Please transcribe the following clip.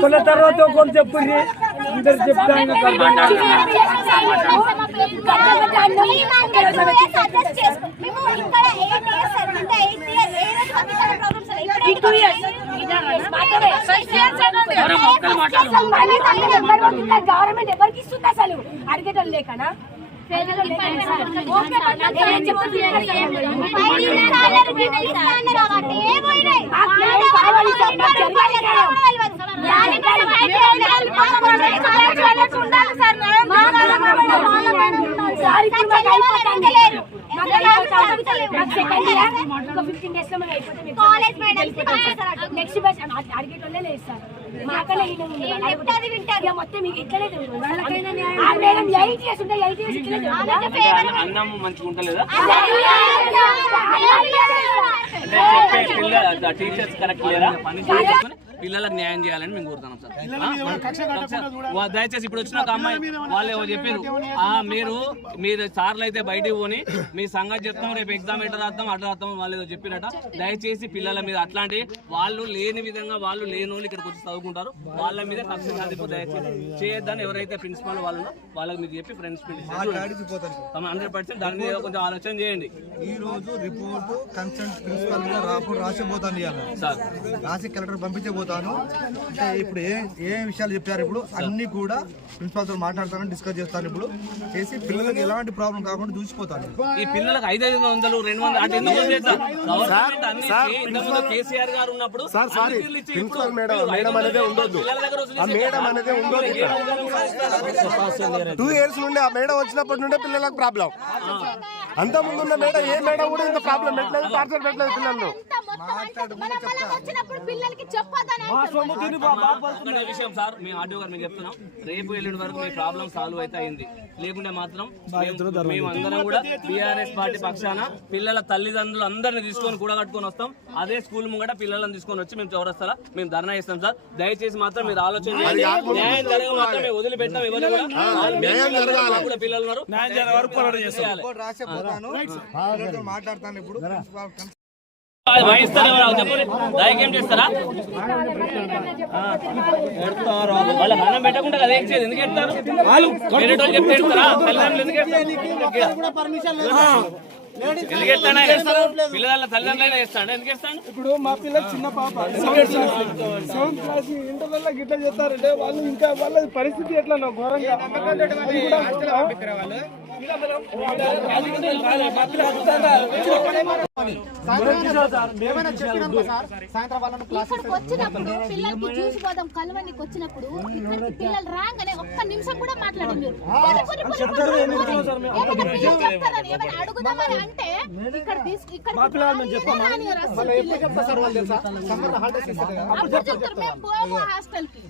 కొన్న తర్వాత ఒకరు చెప్పుర్రి అందరు చెప్తాను. గవర్నమెంట్ ఎవరికి ఇస్తుంది అసలు అడిగేటోళ్ళు లేకనా? నెక్స్ట్ బస్ అడిగేటోళ్ళే లేదు సార్. మాకనే మొత్తం మీకు ఇట్లనే మేడం 8 years ఉంటే 8 years ఇట్లనే అన్నం మంచిగా ఉంటలేదా? టీచర్స్ కరెక్ట్ లేదా? పిల్లలకు న్యాయం చేయాలని మేము కోరుతున్నాం సార్. దయచేసి ఇప్పుడు వచ్చిన ఒక అమ్మాయి వాళ్ళు చెప్పారు, మీరు సార్లు అయితే బయటికి పోని మీ సంగతి చెప్తాం, రేపు ఎగ్జామ్ ఎట్లా రాస్తాం అట్లా రాస్తాం వాళ్ళు ఏదో చెప్పినట. దయచేసి పిల్లల మీద అట్లాంటి వాళ్ళు లేని విధంగా వాళ్ళు లేని వాళ్ళు ఇక్కడికి వచ్చి చదువుకుంటారు, వాళ్ళ మీద కక్ష సాధింపు దయచేసి చేయొద్దని ఎవరైతే ప్రిన్సిపల్ వాళ్ళకి మీరు చెప్పి ప్రిన్సిపల్ 100% దాని మీద కొంచెం ఆలోచన చేయండి. ఈ రోజు రిపోర్టు కన్సర్న్ ప్రిన్సిపల్ మీద రాసిపోతాను సార్, రాసి కలెక్టర్ పంపించబోతాను. అంటే ఇప్పుడు ఏ విషయాలు చెప్పారు ఇప్పుడు అన్ని కూడా ప్రిన్సిపల్ తో మాట్లాడతాను, డిస్కస్ చేస్తాను. ఇప్పుడు చేసి పిల్లలకు ఎలాంటి ప్రాబ్లం కాకుండా చూసిపోతాను. ఈ పిల్లలకు 500, 200 అంటే ఎందుకు కేసీఆర్ గారు ఉన్నప్పుడు 2 years నుండి ఆ మేడం వచ్చినప్పటి నుండే పిల్లలకు ప్రాబ్లం. అంత ముందు ఉన్న మేడం ఏ మేడం కూడా ఇంత ప్రాబ్లం పెట్టలేదు, టార్చర్ పెట్టలేదు పిల్లలు. విషయం సార్ మీ ఆర్డీఓ గారు మేము చెప్తున్నాం, రేపు ఎల్లుండి వరకు మీ ప్రాబ్లం సాల్వ్ అయితే అయింది. లేకుంటే మాత్రం మేము అందరం కూడా బీఆర్ఎస్ పార్టీ పక్షాన పిల్లల తల్లిదండ్రులు అందరిని తీసుకొని కూడా కట్టుకొని వస్తాం. అదే స్కూల్ ముంగట పిల్లలను తీసుకొని వచ్చి మేము చౌరస్తారా మేము ధర్నా చేస్తాం సార్. దయచేసి మాత్రం మీరు ఆలోచన న్యాయం జరగ మాత్రమే వదిలిపెట్టాం. ఎవరు కూడా పిల్లలు ఉన్నారు, మాట్లాడతాను. ఇప్పుడు ఏం చేస్తారా? వాళ్ళకి అన్నం పెట్టకుండా కదా ఏం చేయదు. ఎందుకు ఎడతారు వాళ్ళు? చెప్తే ఎడతారా? తల్లిదండ్రులు ఎందుకు పిల్లల తల్లిదండ్రులైనా చేస్తాడు. ఎందుకు చేస్తాడు? ఇప్పుడు మా పిల్లలు చిన్న పాప 7th క్లాస్ ఇంటర్వెల్ గిట్లా చేస్తారంటే వాళ్ళు ఇంకా వాళ్ళ పరిస్థితి ఎట్లా ఘోరంగా పిల్లలకి చూసిపోదాం కలవనికి వచ్చినప్పుడు పిల్లలు రాగానే ఒక్క నిమిషం కూడా మాట్లాడింది అడుగుదామని అంటే ఇక్కడ హాస్టల్ కి